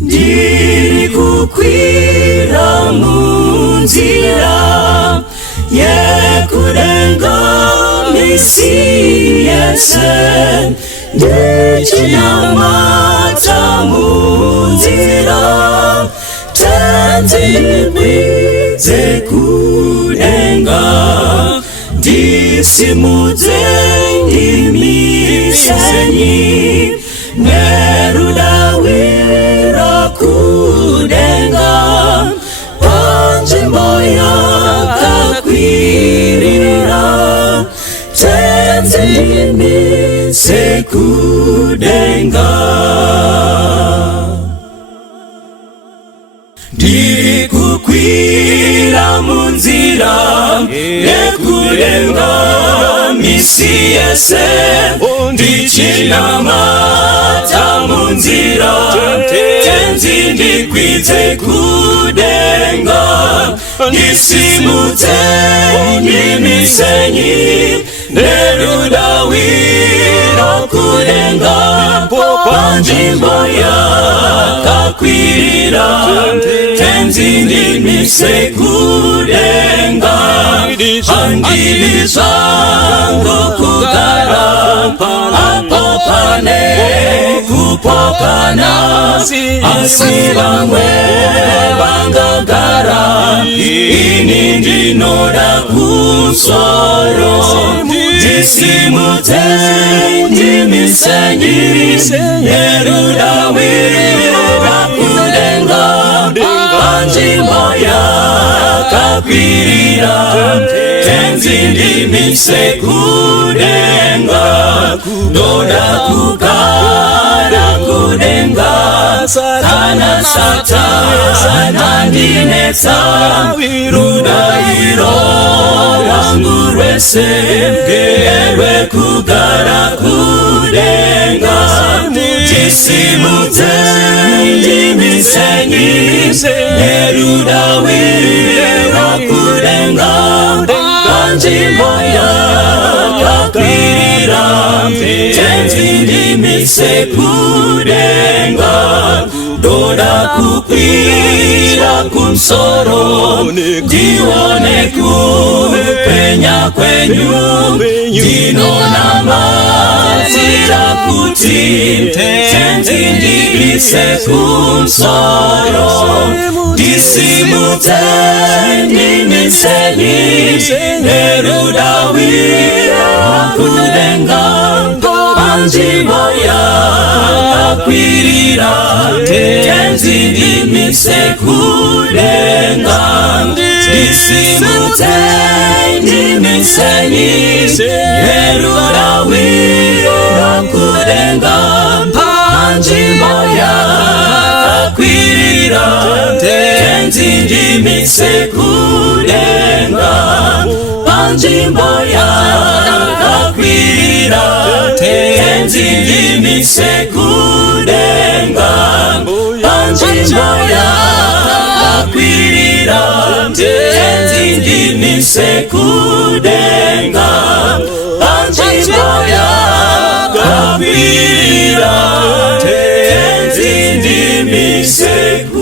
ndiri kukwira munzira yekudenga misi yese ndichinamata munzira tenzikwize kudenga ndisimudze ndimisenyi nerudawira kudenga panzvimbo yakakwirira tenzimise kudenga ndiri kukwira munzira yekudenga misi yese ndichinamata munzira tenzi ndikwidze kudenga ndisimudze ndimisenyi nerudawira kudenga panzvimbo yakakwirira tenzi ndimise kudenga handidi zvangu kugara apo pane kupokana asi vamwe vangagara ini ndinoda kusoro ndisimudze ndimisenyi nerudawira kudenga panzvimbo yakakwirira tenzi ndimise kudenga ndoda kugara kudenga kana satana ndinetsa rudairo rwangu rwese ngerwekugara kudenga ndisimudze ndimisenyi nerudawira kudenga panzvimbo yakakwirira tenzi ndimise kudenga ndoda kukwira kumusoro ndione kupenya kwenyu ndinonamadzira kuti tenzi ndimise kumusoro ndisimudze ndimisenyi nerudawira kudenga panzvimbo yakakwirira tenzi ndimise kudenga ndisimudze ndimisenyi nerudawira kudenga panzvimbo yakakwirira tenzi ndimise kudenga panzvimbo yakakwirira tenzi ndimise kudenga panzvimbo yakakwirira tenzi ndimise kudenga panzvimbo yakakwirira tenzi ndimise kudenga.